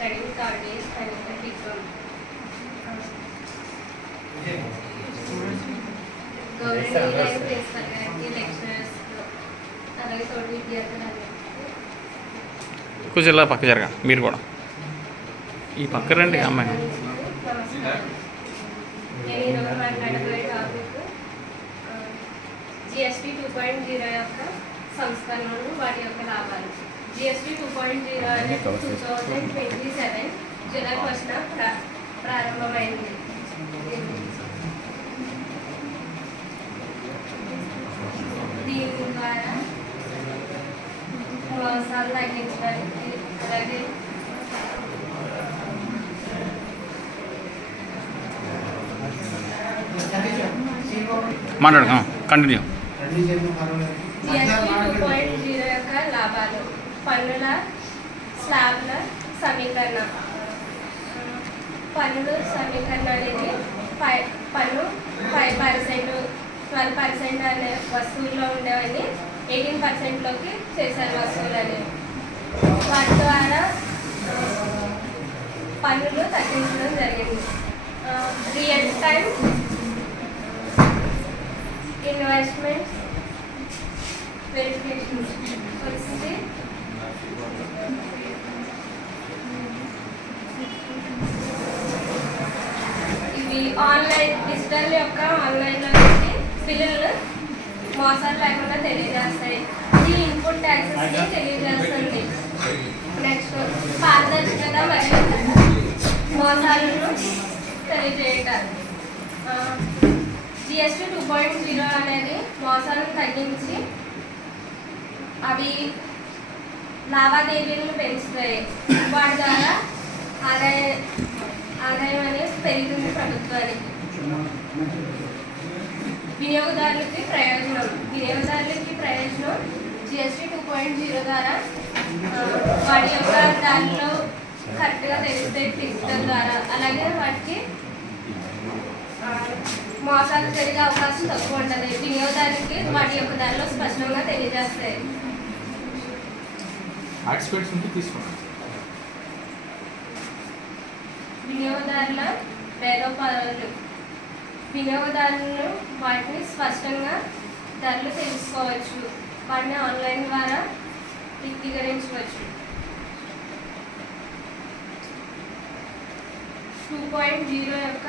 studying nowadays and become government principal గారికి lecturers అలాగే తోటి విద్యార్థులు కొంచెం ఇలా పక్క జరగా మీరు కూడా ఈ పక్క రండి అమ్మాయి. నేను ఈరోజు మాట్లాడబోయే టాపిక్ GST 2.0 యొక్క సంస్కరణలు వాటి యొక్క లాభాలు. GST 2.0 అనేది 2027 జూలై 1న ప్రారంభమైంది. దీని ద్వారా మోసాలు తగ్గించడానికి అలాగే మాట్లాడు కంటిన్యూ. GST 2.0 యొక్క లాభాలు పన్నుల స్లాబ్ల సమీకరణ. పన్నుల సమీకరణ అనేది పన్ను 5%, 12% అనే వస్తువుల్లో ఉండేవని 18%లోకి చేశారు వస్తువులని. వాటి ద్వారా పన్నులు తగ్గించడం జరిగింది. రియల్ టైం ఇన్వెస్ట్మెంట్స్ వెరిఫికేషన్ వచ్చింది. ఇవి ఆన్లైన్ డిజిటల్ యొక్క ఆన్లైన్లో బిల్లులు మోసాలు లేకుండా తెలియజేస్తాయి. ఇది ఇన్పుట్ ట్యాక్సెస్ని తెలియజేస్తుంది. నెక్స్ట్ పారదర్శకత మరియు మోసాలను తెలియజేయటం. GST 2.0 అనేది మోసాలను తగ్గించి అవి లావాదేవీలను పెంచుతాయి. వాటి ద్వారా ఆదాయం అనేది పెరుగుతుంది ప్రభుత్వానికి. వినియోగదారులకి ప్రయోజనం. GST 2.0 ద్వారా వాటి యొక్క దారిలో కరెక్ట్గా తెలిస్తే డిజిటల్ ద్వారా అలాగే వాటికి మోసాలు జరిగే అవకాశం తక్కువ ఉంటుంది. వినియోగదారులకి వాటి యొక్క దారిలో స్పష్టంగా తెలియజేస్తాయి. వినియోగదారుల భేదోపాదాలు. వినియోగదారులను వాటిని స్పష్టంగా ధరలు తెలుసుకోవచ్చు. వాటిని ఆన్లైన్ ద్వారా వ్యక్తీకరించవచ్చు. 2.0 యొక్క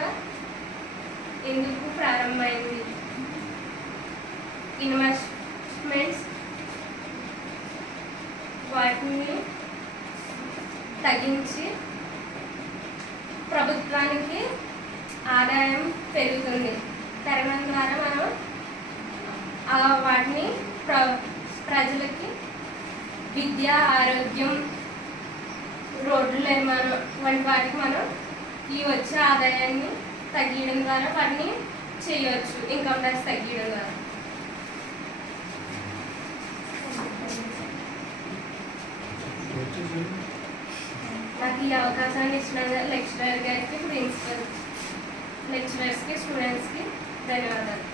ఎందుకు ప్రారంభమైంది? ఇన్వెస్ట్మెంట్స్ వాటిని తగ్గించి ప్రభుత్వానికి ఆదాయం పెరుగుతుంది. పెరగడం ద్వారా మనం వాటిని ప్రజలకి విద్య, ఆరోగ్యం, రోడ్ల నిర్మాణం వంటి వాటికి మనం ఈ వచ్చే ఆదాయాన్ని తగ్గించడం ద్వారా వాటిని చేయవచ్చు. ఇన్కమ్ ట్యాక్స్ తగ్గించడం ద్వారా. నాకు ఈ అవకాశాన్ని ఇచ్చిన లెక్చరర్ గారికి, ప్రిన్సిపల్, లెక్చరర్స్కి, స్టూడెంట్స్కి ధన్యవాదాలు.